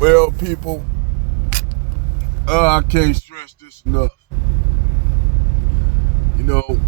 Well, people, I can't stress this enough. You know,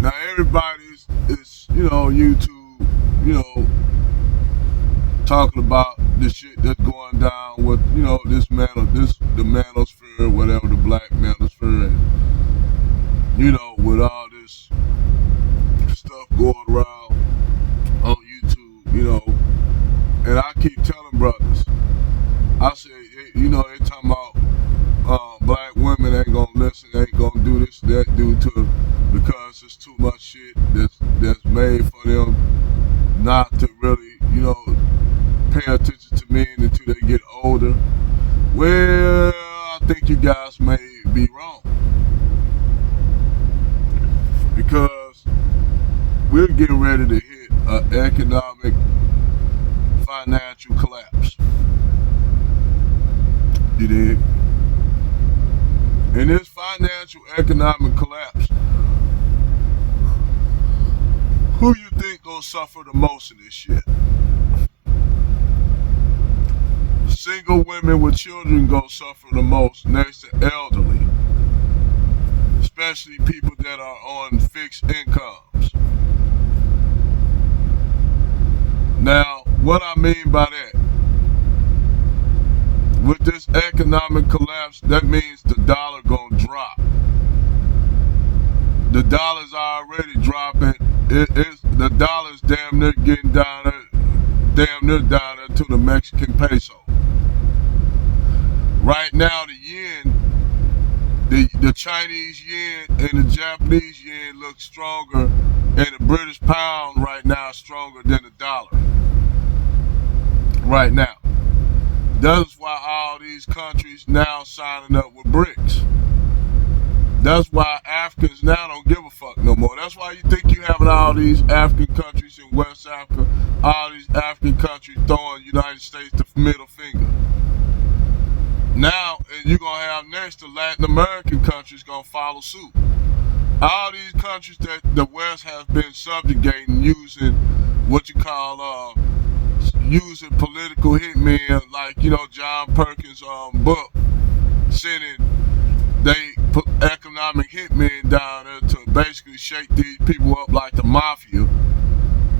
now everybody's is YouTube, you know, talking about the shit that's going down with the manosphere, whatever the black manosphere, and with all this stuff going around on YouTube, and I keep telling brothers, I say, they talking about black women ain't gonna listen, ain't gonna do this, that, due to because it's too much shit that's made for them not to really, pay attention to men until they get older. Well, I think you guys may be wrong because we're getting ready to hit an economic, financial collapse. You dig? In this financial economic collapse, who you think gonna suffer the most in this shit? Single women with children gonna suffer the most next to elderly, especially people that are on fixed incomes. Now, what I mean by that, with this economic collapse, that means the dollar gonna drop. The dollar's already dropping. The dollar's damn near getting down there to the Mexican peso. Right now, the yen, the Chinese yen and the Japanese yen look stronger, and the British pound right now is stronger than the dollar. Right now. That's why all these countries now signing up with BRICS. That's why Africans now don't give a fuck no more. That's why you think you having all these African countries in West Africa, all these African countries throwing United States the middle finger. Now, and you're going to have next the Latin American countries going to follow suit. All these countries that the West has been subjugating using what you call using political hitmen, like John Perkins' book, sending they put economic hitmen down there to basically shake these people up like the mafia.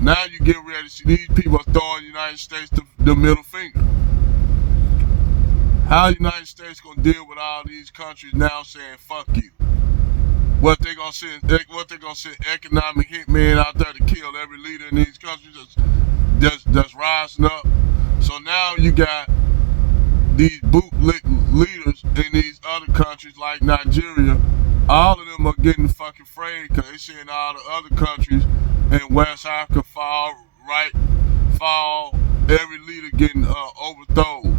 Now you get ready to see these people throwing the United States the middle finger. How the United States gonna deal with all these countries now saying fuck you? What they gonna send economic hitmen out there to kill every leader in these countries that's rising up. So now you got these bootlick leaders in these other countries like Nigeria. All of them are getting fucking afraid because they seeing all the other countries in West Africa fall, every leader getting overthrown.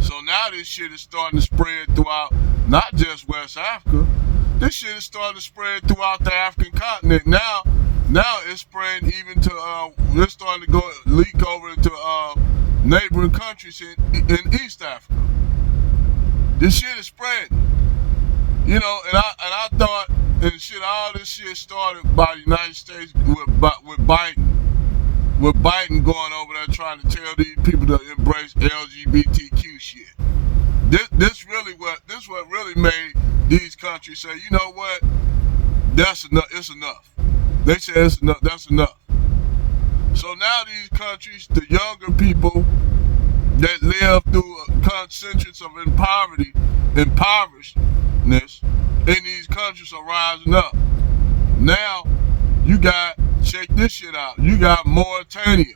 So now this shit is starting to spread throughout not just West Africa. This shit is starting to spread throughout the African continent. Now it's spreading even to it's starting to leak over into neighboring countries in East Africa. This shit is spreading. And I thought all this shit started by the United States with Biden. With Biden going over there trying to tell these people to embrace LGBTQ shit. This what really made these countries say, you know what? That's enough. It's enough. They say it's enough. That's enough. So now these countries, the younger people that live through centuries of impoverishedness in these countries are rising up. Now you got, check this shit out. You got Mauritania,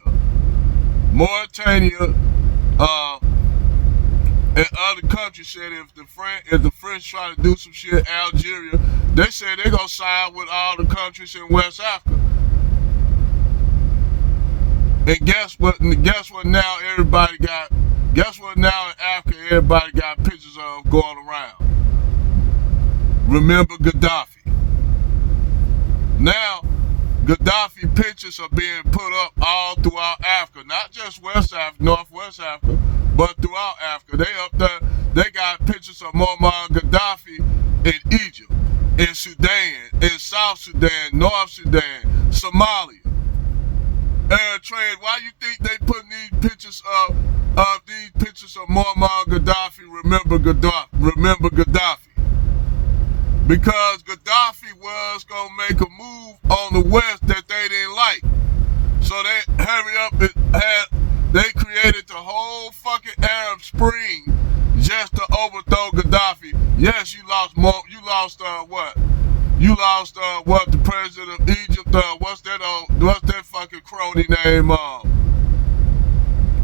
and other countries said if the French try to do some shit, Algeria, they say they're gonna side with all the countries in West Africa. And guess what now everybody got? Guess what now in Africa everybody got pictures of going around? Remember Gaddafi. Now Gaddafi pictures are being put up all throughout Africa, not just West Africa, Northwest Africa, but throughout Africa. They up there, they got pictures of Muammar Gaddafi in Egypt, in Sudan, in South Sudan, North Sudan, Somalia, Eritrea. Why you think they putting these pictures of pictures of Muammar Gaddafi, remember Gaddafi. Because Gaddafi was going to make a move on the West that they didn't like. So they hurry up and they created the whole fucking Arab Spring just to overthrow Gaddafi. Yes, you lost what? You lost what? The president of Egypt, what's that fucking crony name?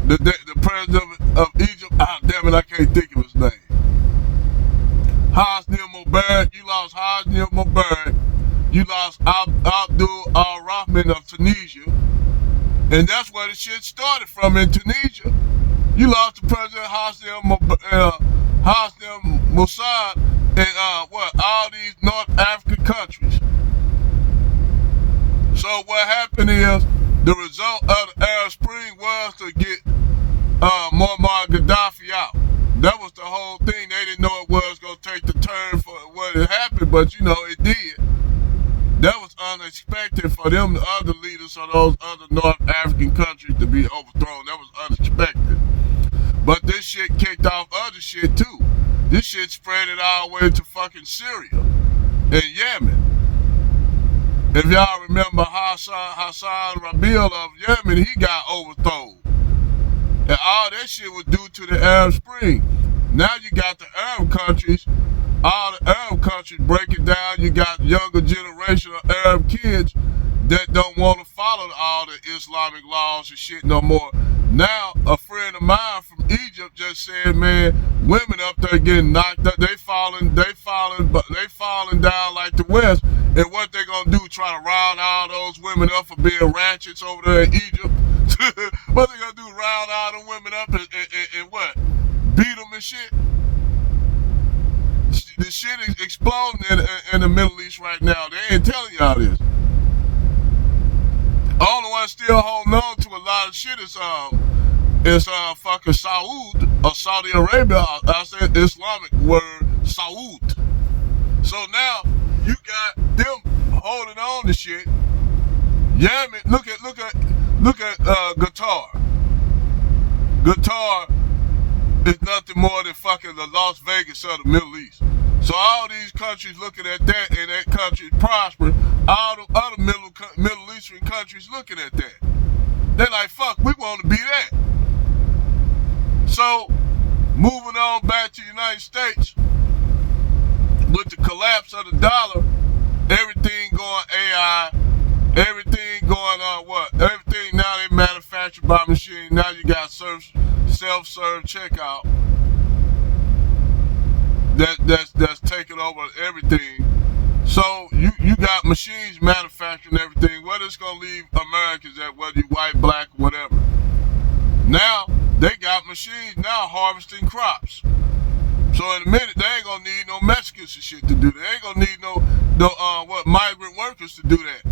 The president of Egypt, damn it, I can't think of his name. Hosni Mubarak, you lost Hosni Mubarak, you lost Abdul al-Rahman of Tunisia, and that's where the shit started from in Tunisia. You lost the president Hosni Mossad and all these North African countries. So what happened is the result of the Arab Spring was to get Muammar Gaddafi out. That was the whole thing. They didn't know it was going to take the turn for what had happened, but it did. That was unexpected for them, the other leaders of those other North African countries to be overthrown. That was unexpected. But this shit kicked off other shit too. This shit spread it all the way to fucking Syria and Yemen. If y'all remember Hassan Rabil of Yemen, he got overthrown. And all that shit was due to the Arab Spring. Now you got the Arab countries, all the Arab countries breaking down. You got younger generation of Arab kids that don't want to follow all the Islamic laws and shit no more. Now, a friend of mine from Egypt just said, man, women up there getting knocked up. They falling down like the West. And what they gonna do? Try to round all those women up for being ratchets over there in Egypt? What they gonna do? Round all the women up and what? Beat them and shit? The shit is exploding in the Middle East right now. They ain't telling y'all this. The only one still holding on to a lot of shit is fucking Saud or Saudi Arabia. I said Islamic word Saud. So now you got them holding on to shit. Yemen, look at Qatar. Qatar is nothing more than fucking the Las Vegas of the Middle East. So all these countries looking at that and that country prospering, all the other Middle Eastern countries looking at that. They're like, fuck, we want to be that. So, moving on back to the United States, with the collapse of the dollar, everything going AI, everything going on what? Everything now they manufactured by machine. Now you got self-serve checkout. That's taking over everything. So you got machines manufacturing everything. Where it's gonna leave Americans at, whether you white, black, or whatever. Now they got machines now harvesting crops. So in a minute they ain't gonna need no Mexicans and shit to do that. They ain't gonna need no migrant workers to do that.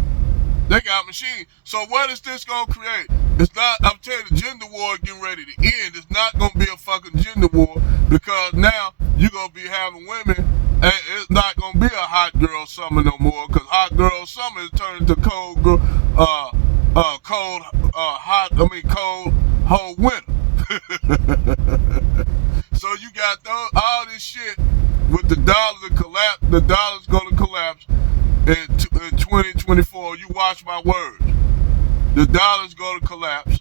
They got machines. So what is this gonna create? It's not, I'm telling you, the gender war getting ready to end. It's not gonna be a fucking gender war, because now you're gonna be having women, and it's not gonna be a hot girl summer no more, because hot girl summer is turning to cold whole winter. So you got all this shit with the dollar to collapse. The dollar's gonna collapse in 2024. You watch my words. The dollar's gonna collapse.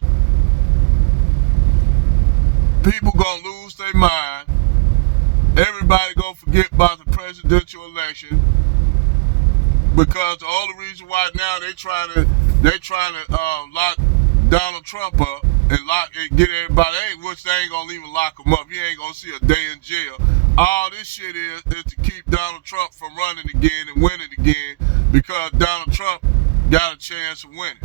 People gonna lose their mind. Everybody gonna forget about the presidential election, because the only reason why now they trying to lock Donald Trump up and get everybody, which they ain't gonna even lock him up. He ain't gonna see a day in jail. All this shit is to keep Donald Trump from running again and winning again, because Donald Trump got a chance of winning.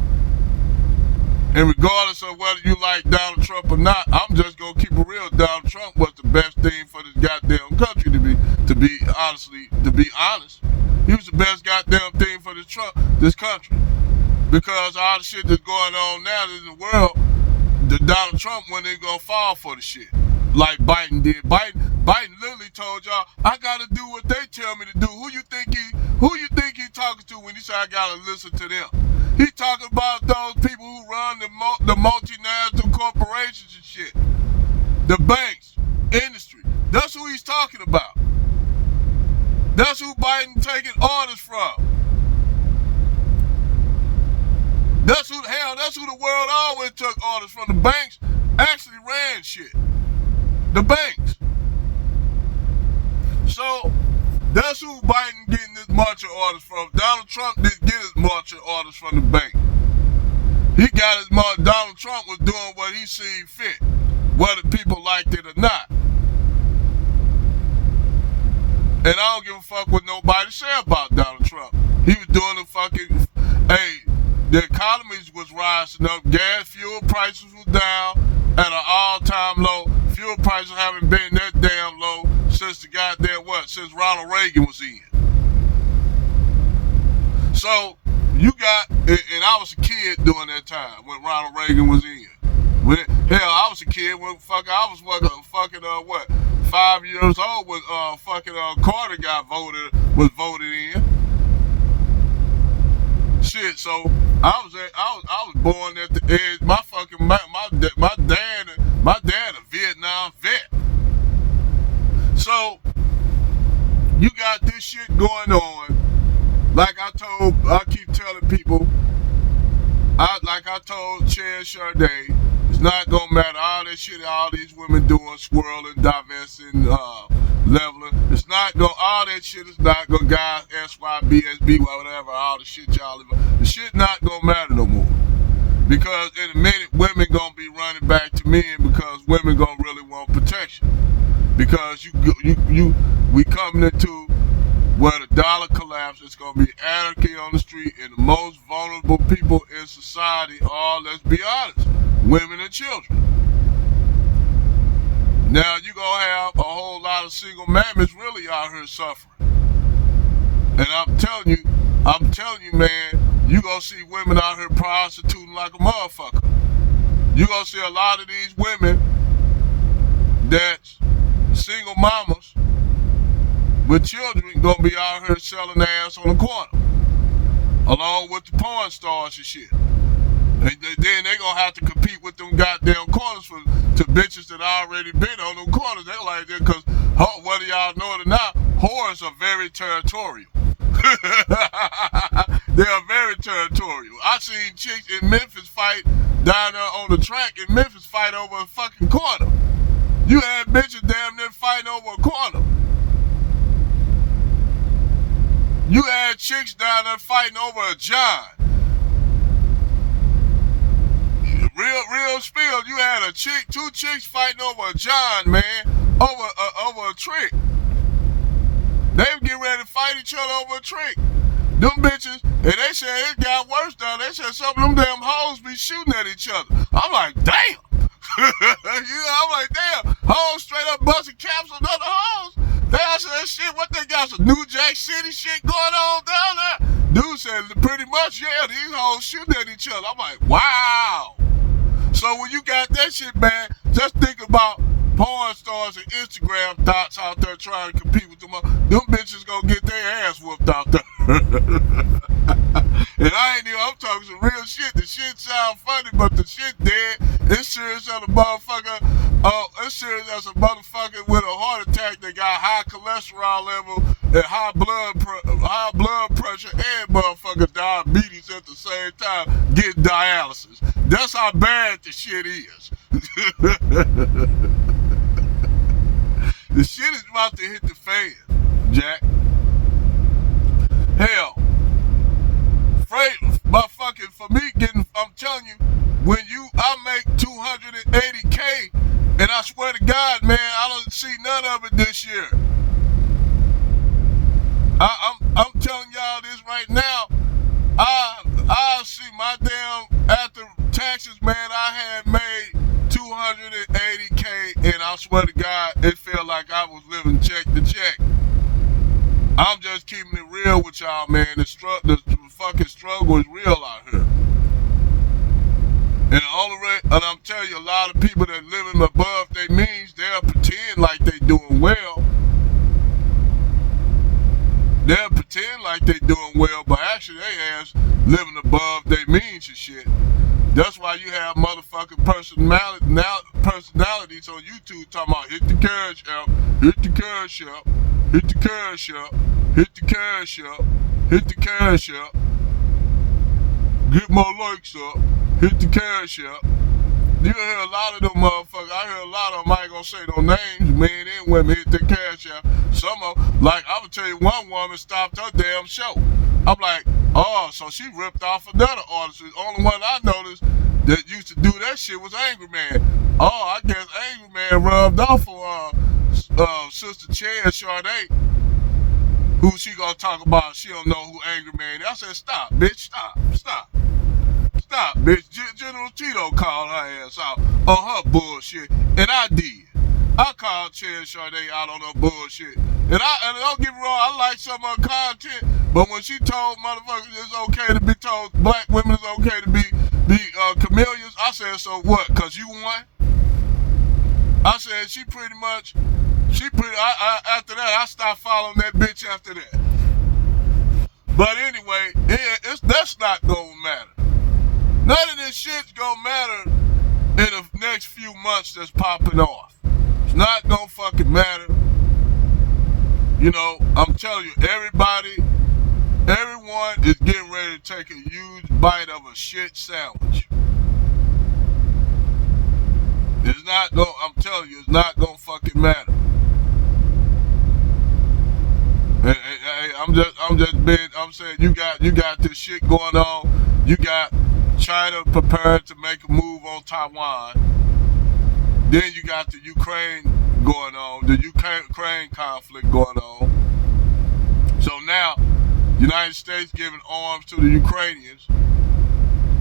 And regardless of whether you like Donald Trump or not, I'm just gonna keep it real. Donald Trump was the best thing for this goddamn country to be honest. He was the best goddamn thing for this country. Because all the shit that's going on now in the world, the Donald Trump wasn't gonna fall for the shit like Biden did. Biden literally told y'all, I gotta do what they tell me to do. Who you think he talking to when he said I gotta listen to them? He talking about those people who run the multinational corporations and shit. the banks, industry. That's who he's talking about. That's who Biden taking orders from. That's who the world always took orders from. The banks actually ran shit. The banks. So that's who Biden getting this marching orders from. Donald Trump didn't get his marching orders from the bank. He got his Donald Trump was doing what he seen fit, whether people liked it or not. And I don't give a fuck what nobody say about Donald Trump. He was doing the fucking, the economy was rising up. Gas, fuel prices was down at an all-time low. Fuel prices haven't been that damn low since the goddamn since Ronald Reagan was in. So, you got, and I was a kid during that time when Ronald Reagan was in. Hell, I was a kid when I was 5 years old when Carter was voted in. Shit, so I was born at the edge. My dad a Vietnam vet. So you got this shit going on. Like I keep telling people, like I told Chad Charday, it's not gonna matter all that shit all these women doing, swirling, divesting, leveling. It's not gonna, all that shit is not gonna, guys, SYBSB, whatever, all the shit y'all, the shit not gonna matter no more. Because in a minute, women gonna be running back to men because women gonna really want protection. Because we coming into where the dollar collapse, it's gonna be anarchy on the street, and the most vulnerable people in society are, let's be honest, women and children. Now you gonna have a whole lot of single mammies really out here suffering. And I'm telling you, man, you gonna see women out here prostituting like a motherfucker. You gonna see a lot of these women that's single mamas with children gonna be out here selling ass on the corner, along with the porn stars and shit. And then they gonna have to compete with them goddamn corners to bitches that already been on them corners. They like that because, whether y'all know it or not, whores are very territorial. They are very territorial. I seen chicks in Memphis fight down there on the track in Memphis fight over a fucking corner. You had bitches damn near fighting over a corner. You had chicks down there fighting over a John. Real spill. You had two chicks fighting over a John, man, over a trick. They were getting ready to fight each other over a trick. Them bitches, and they said it got worse down. They said some of them damn hoes be shooting at each other. I'm like, damn. I'm like, damn. Hoes straight up busting caps on other hoes. I said, shit, what they got? Some New Jack City shit going on down there? Dude said, pretty much, yeah, these hoes shooting at each other. I'm like, wow. So when you got that shit, man, just think about porn stars and Instagram dots out there trying to compete with them. Them bitches gonna get their ass whooped out there. And I'm talking some real shit. The shit sound funny, but the shit dead. It's serious as a motherfucker. It's serious as a motherfucker with a heart attack that got high cholesterol level and high blood pressure and motherfucker diabetes at the same time getting dialysis. That's how bad the shit is. The shit is about to hit the fan, Jack. Hell, for me I'm telling you, when I make $280K, and I swear to God, man, I don't see none of it this year. I'm telling y'all this right now. I see my damn, after taxes, man, I had made $280K, and I swear to God, it felt like I was living check to check. I'm just keeping it real with y'all, man. The fucking struggle is real out here. And I'm telling you, a lot of people that living above their means, they'll pretend like they doing well. They'll pretend like they doing well, but actually they ass living above their means and shit. That's why you have motherfucking personalities on YouTube talking about hit the cash app, hit the cash app, hit the cash app, hit the cash app, hit the cash app, get my likes up, hit the cash app. You hear a lot of them motherfuckers. I hear a lot of them. I ain't gonna say no names. Men and women hit the cash app. Some of them, like I would tell you, one woman stopped her damn show. I'm like, oh, so she ripped off another artist. The only one I noticed that used to do that shit was Angry Man. Oh, I guess Angry Man rubbed off for Sister Chen Sade. Who she gonna talk about? She don't know who Angry Man is. I said, stop, bitch, stop, bitch. General Tito called her ass out on her bullshit, and I did. I called Chen Sade out on her bullshit, and don't get me wrong, I like some of her content, but when she told motherfuckers it's okay to be told black women it's okay to be chameleons, I said, so what? Cause you won? I said after that I stopped following that bitch after that. But anyway, that's not gonna matter. None of this shit's gonna matter in the next few months that's popping off. It's not gonna fucking matter. You know, I'm telling you, everyone is getting ready to take a huge bite of a shit sandwich. I'm telling you, it's not gonna fucking matter. I'm saying you got this shit going on. You got China prepared to make a move on Taiwan. Then you got the Ukraine going on, the Ukraine conflict going on. So now, United States giving arms to the Ukrainians,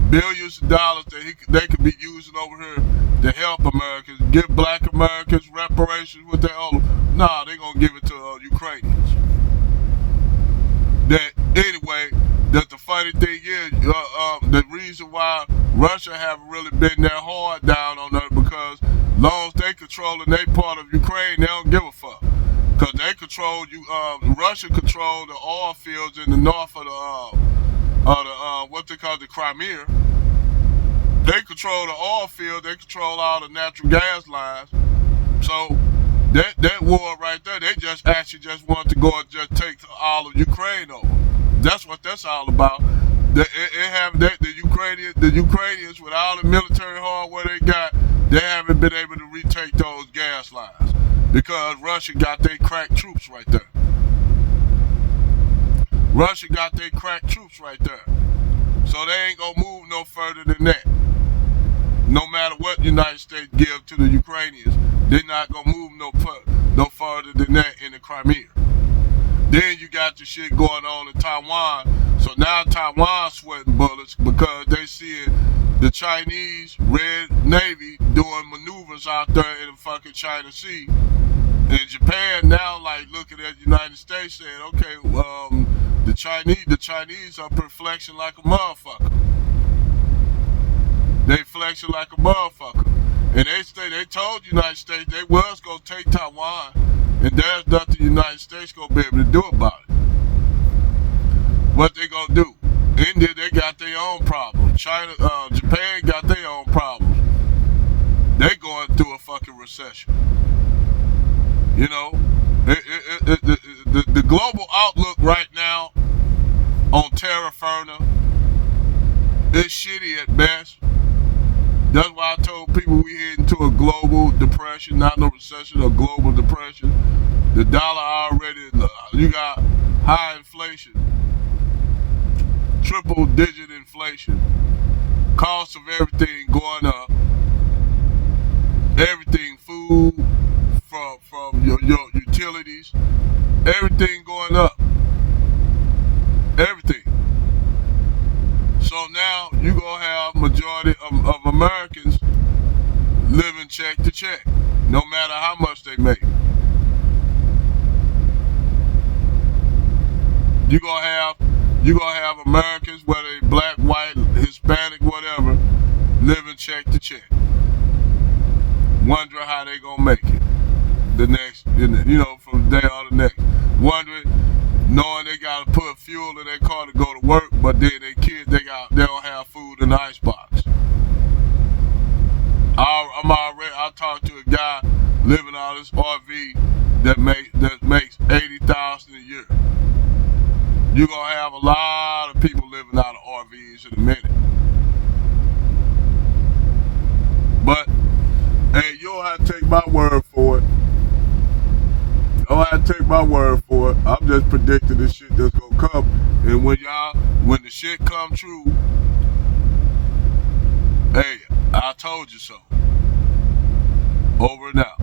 billions of dollars that they could be using over here to help Americans, give black Americans reparations with their own. Nah, they're going to give it to Ukrainians. Anyway, the funny thing is, the reason why Russia haven't really been that hard down on them because long as they controlling their part of Ukraine, they don't give a fuck. Because they control Russia control the oil fields in the north of what they call the Crimea. They control the oil field, they control all the natural gas lines. So that war right there, they just actually just wanted to go and just take all of Ukraine over. That's what that's all about. The Ukrainians with all the military hardware they got, they haven't been able to retake those gas lines because Russia got their crack troops right there. So they ain't gonna move no further than that. No matter what the United States give to the Ukrainians, they're not gonna move no further than that in the Crimea. Then you got the shit going on in Taiwan. So now Taiwan's sweating bullets because they see the Chinese Red Navy doing maneuvers out there in the fucking China Sea. And Japan now like looking at the United States saying, okay, the Chinese are flexing like a motherfucker. They flexing like a motherfucker. And they told the United States they was gonna take Taiwan, and there's nothing the United States gonna be able to do about it. What they gonna do? India, they got their own problems. Japan got their own problems. They going through a fucking recession. You know, the global outlook right now on terra firma is shitty at best. That's why I told people we heading to a global depression, not no recession, a global depression. The dollar already, you got high inflation, triple digit inflation, cost of everything going up, everything, food, from your utilities, everything going up, everything. So now you gonna have majority of Americans living check to check, no matter how much they make. You gonna have Americans, whether they black, white, Hispanic, whatever, living check to check, wondering how they gonna make it the next, from the day or the next, wondering, knowing they gotta put fuel in their car to go to work, but then their kids they don't have food in the icebox. I talked to a guy living out of this RV that makes $80,000 a year. You're gonna have a lot of people living out of RVs in a minute. But hey, you don't have to take my word for it. You don't have to take my word for it. I'm just predicting this shit that's gonna come. And when the shit come true, hey, I told you so. Over and out.